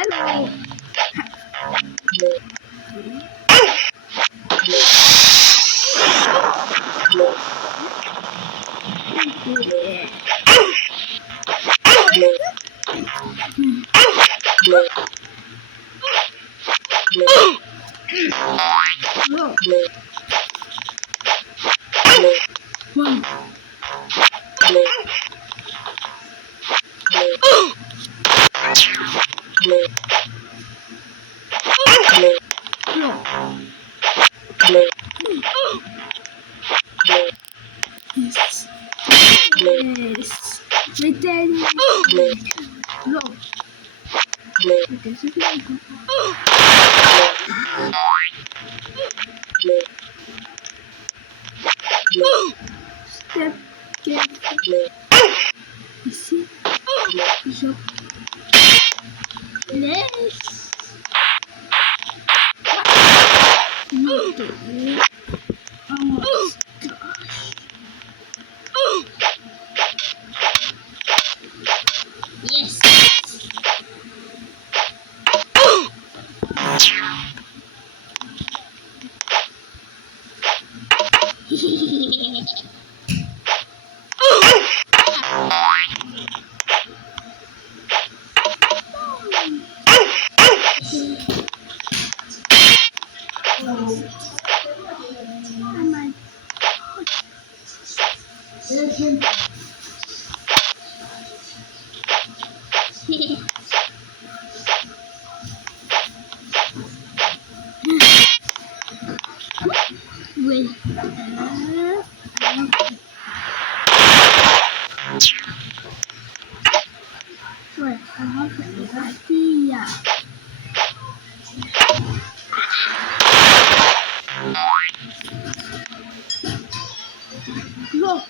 Hello. Look. One. Look. Yes. Yes. Return. Look. Okay, so step careful. You see? Jump. Yes. Okay. Almost. Yes. Oh my. Wait. Wait, I have an idea. Look.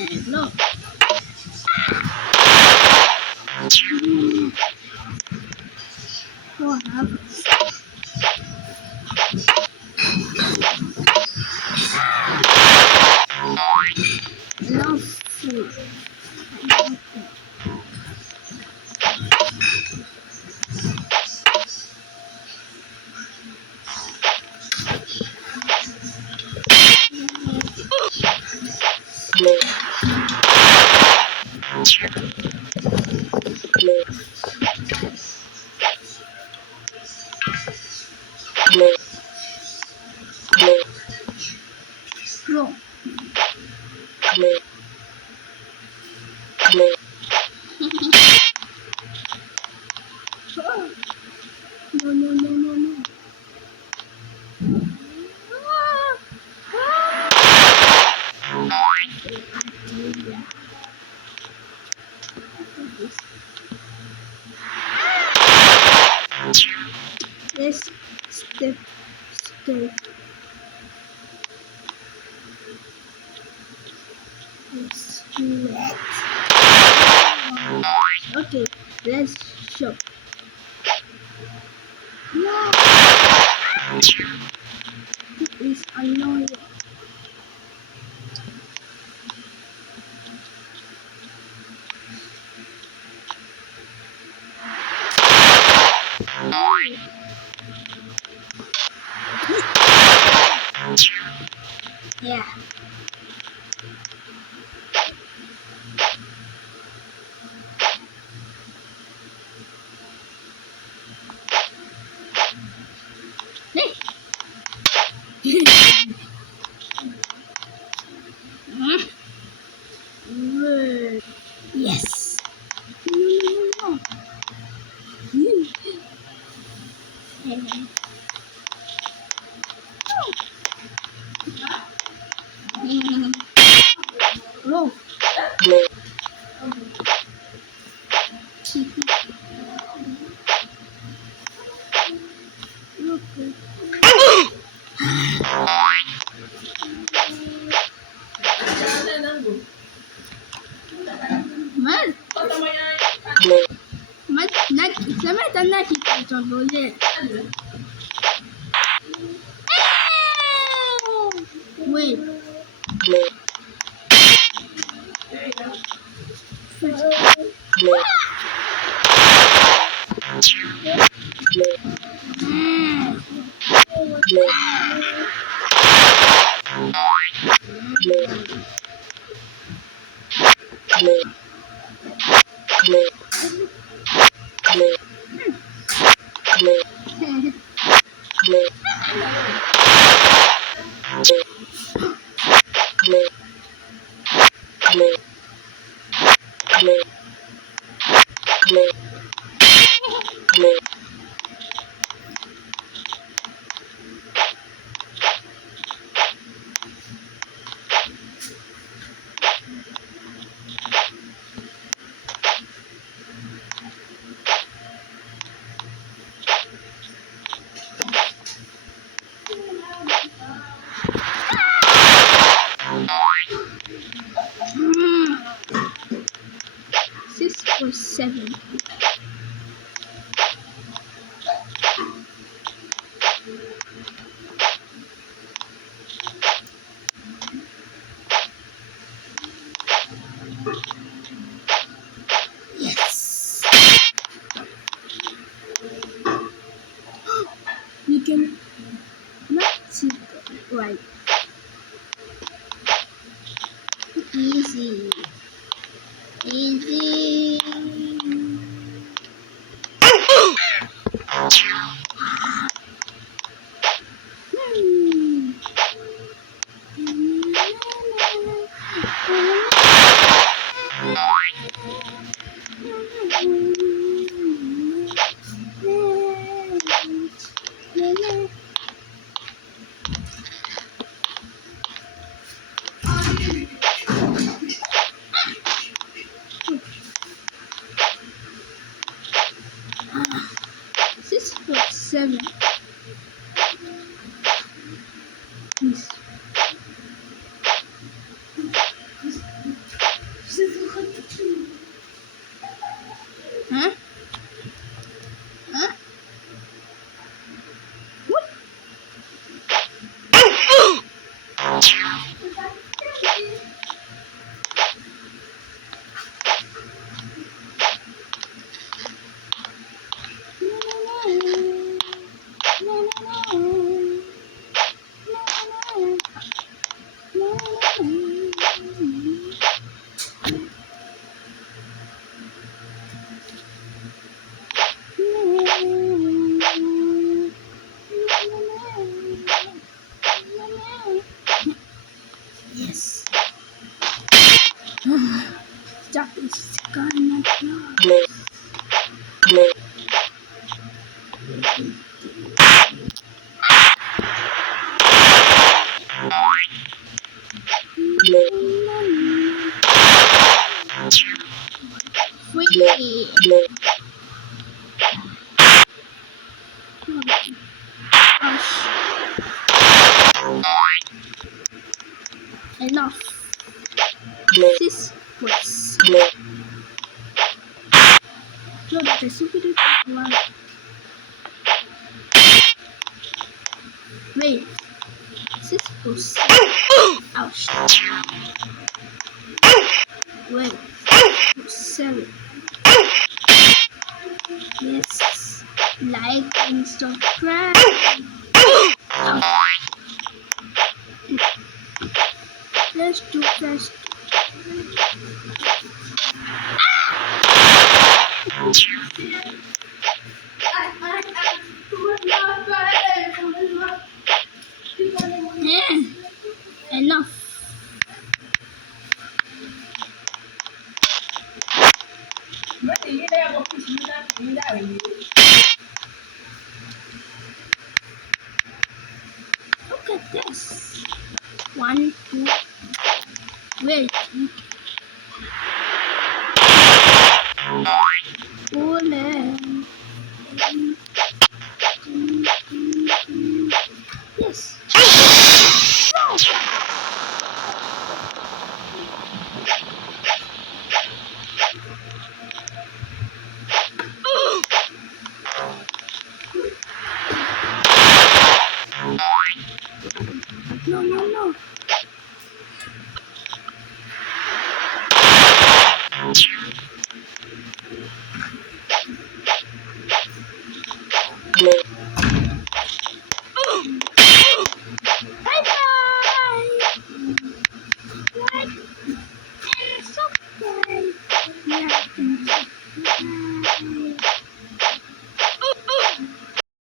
And look. What happened? Enough food. Look. No, no, no, no, no. Idea. Let's step. Let's do it. Okay, let's shop. No, it is annoying. Yeah. Hey. Yes. No, no, no. Look. Look. Man. Man, samahita nakita ito ulit. Wait. 6 or 7. Yes. You can not see the right. Easy. Easy. Hmm. Six or 7. Yes. Huh? Huh? What? Yes. Stop this gun, my God. Free. Enough. This was Look, the super one. Wait, this was ouch. Wait, 7. Yes, like and subscribe. Ouch. Let's do first. Enough. Look at this. 1, 2. Wait. Ole. Yes.